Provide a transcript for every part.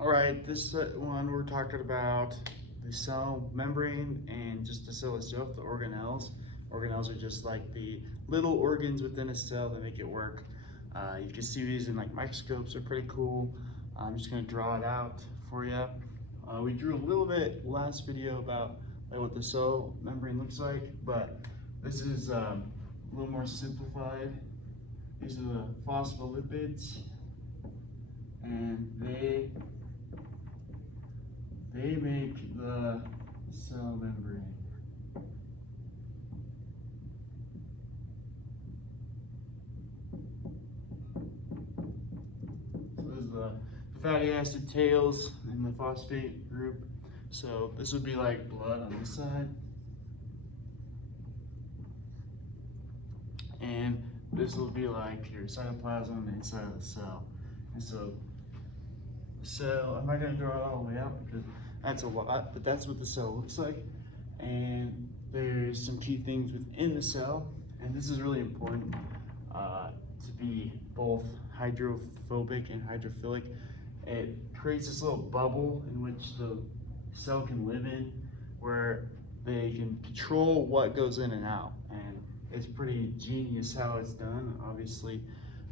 All right, this one we're talking about the cell membrane and just the cell itself, the organelles. Organelles are just like the little organs within a cell that make it work. You can see these in like microscopes, they're pretty cool. I'm just gonna draw it out for you. We drew a little bit last video about like what the cell membrane looks like, but this is a little more simplified. These are the phospholipids, and they make the cell membrane. So this is the fatty acid tails in the phosphate group. So this would be like blood on this side. And this will be like your cytoplasm inside of the cell. And so I'm not going to draw it all the way out because that's a lot, but that's what the cell looks like. And there's some key things within the cell, and this is really important to be both hydrophobic and hydrophilic. It creates this little bubble in which the cell can live in, where they can control what goes in and out. And it's pretty genius how it's done. Obviously,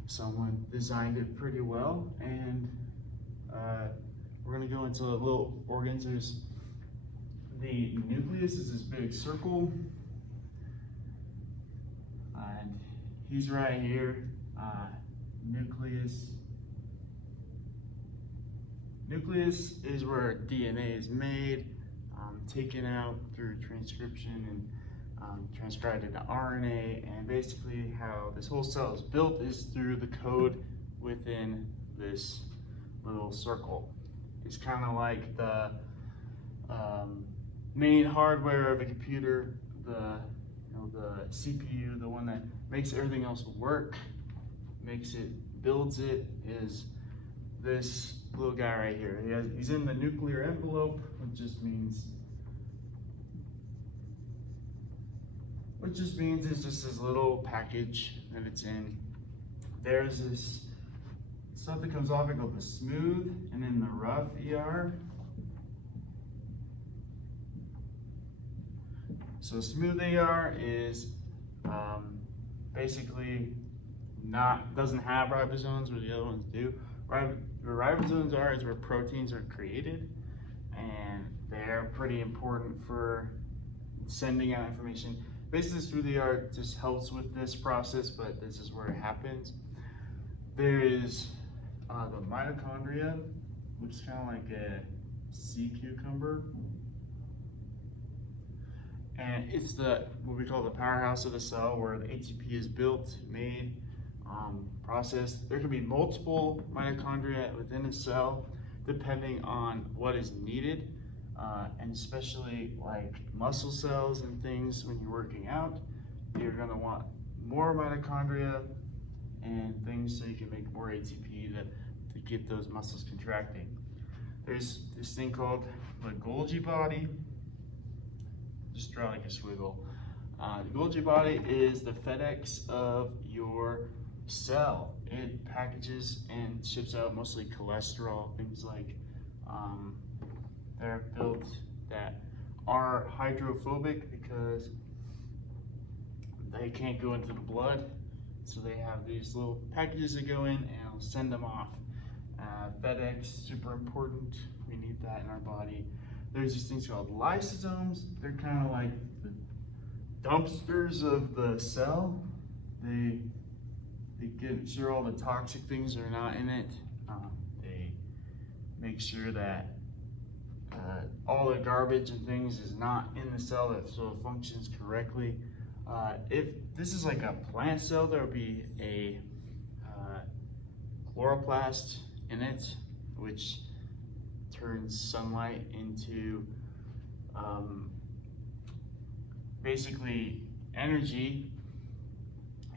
someone designed it pretty well, and we're going to go into the little organs. There's the nucleus is this big circle, and he's right here. Nucleus is where DNA is made, taken out through transcription and transcribed into RNA. And basically how this whole cell is built is through the code within this little circle. It's kind of like the main hardware of a computer, the CPU, the one that makes everything else work, builds it, is this little guy right here. He's in the nuclear envelope, which just means it's just this little package that it's in. There's this stuff that comes off it called the smooth and then the rough ER. So smooth ER is basically doesn't have ribosomes where the other ones do. Where ribosomes are is where proteins are created, and they're pretty important for sending out information. Basically, smooth ER just helps with this process, but this is where it happens. There is the mitochondria, which is kind of like a sea cucumber. And it's what we call the powerhouse of the cell, where the ATP is built, made, processed. There can be multiple mitochondria within a cell, depending on what is needed, and especially like muscle cells and things. When you're working out, you're going to want more mitochondria and things so you can make more ATP to get those muscles contracting. There's this thing called the Golgi body. Just draw like a swiggle. The Golgi body is the FedEx of your cell. It packages and ships out mostly cholesterol, things like they're built that are hydrophobic because they can't go into the blood. So they have these little packages that go in and it'll send them off. FedEx, super important. We need that in our body. There's these things called lysosomes. They're kind of like the dumpsters of the cell. They get sure all the toxic things are not in it. They make sure that all the garbage and things is not in the cell, so it functions correctly. If this is like a plant cell, there will be a chloroplast in it, which turns sunlight into basically energy,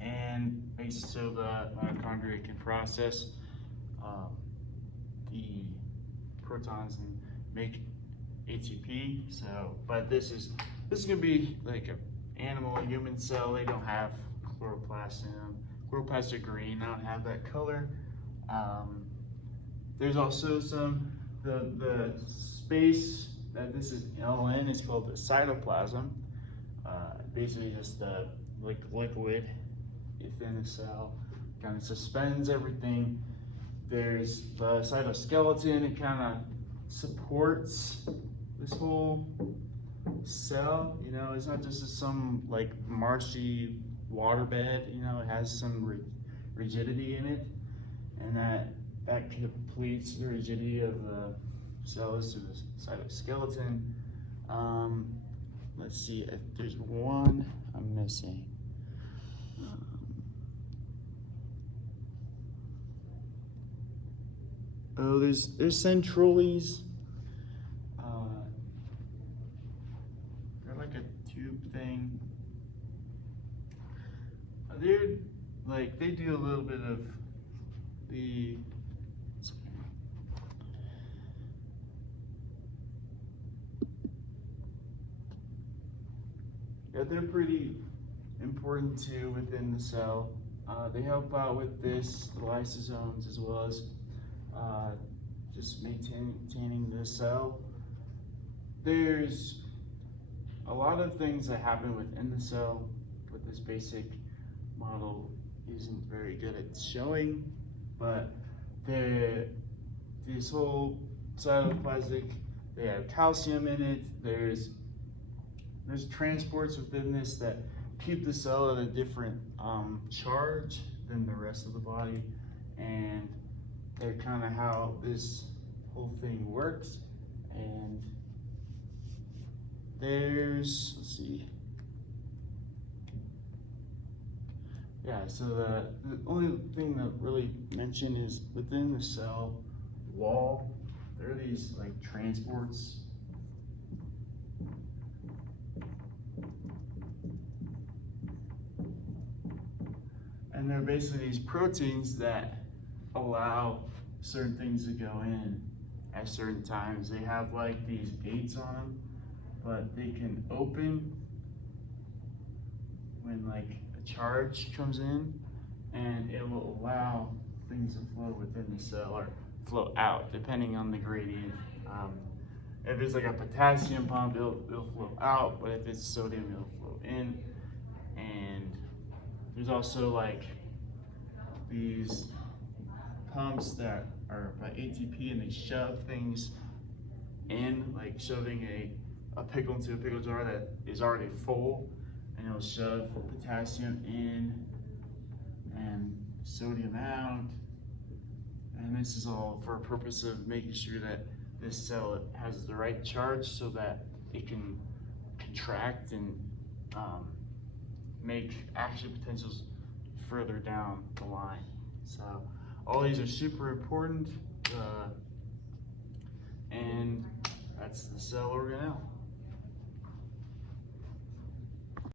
and so the mitochondria can process the protons and make ATP. So, but this is gonna be like an animal, a human cell. They don't have chloroplasts in them. Chloroplasts are green, they don't have that color. There's also some the space that this is all in is called the cytoplasm. Basically just the liquid within the cell, kind of suspends everything. There's the cytoskeleton, it kind of supports this whole cell, you know, it's not just some like marshy waterbed, you know, it has some rigidity in it, and that completes the rigidity of the cells through the cytoskeleton. Let's see if there's one I'm missing. Oh, there's centroles. They're like a tube thing. They're like, they do a little bit of the they're pretty important too within the cell. They help out with this, the lysosomes, as well as just maintaining the cell. There's a lot of things that happen within the cell, but this basic model isn't very good at showing. But this whole cytoplasmic, they have calcium in it. There's transports within this that keep the cell at a different charge than the rest of the body, and they're kind of how this whole thing works. And there's, let's see, yeah, so the only thing to really mention is within the cell wall, there are these like transports. And they're basically these proteins that allow certain things to go in at certain times. They have like these gates on them, but they can open when like a charge comes in, and it will allow things to flow within the cell or flow out depending on the gradient. If it's like a potassium pump, it'll flow out, but if it's sodium, it'll flow in. And there's also like these pumps that are by ATP, and they shove things in, like shoving a pickle into a pickle jar that is already full, and it'll shove potassium in and sodium out. And this is all for a purpose of making sure that this cell has the right charge so that it can contract and make action potentials further down the line. So all these are super important, and that's the cell organelle.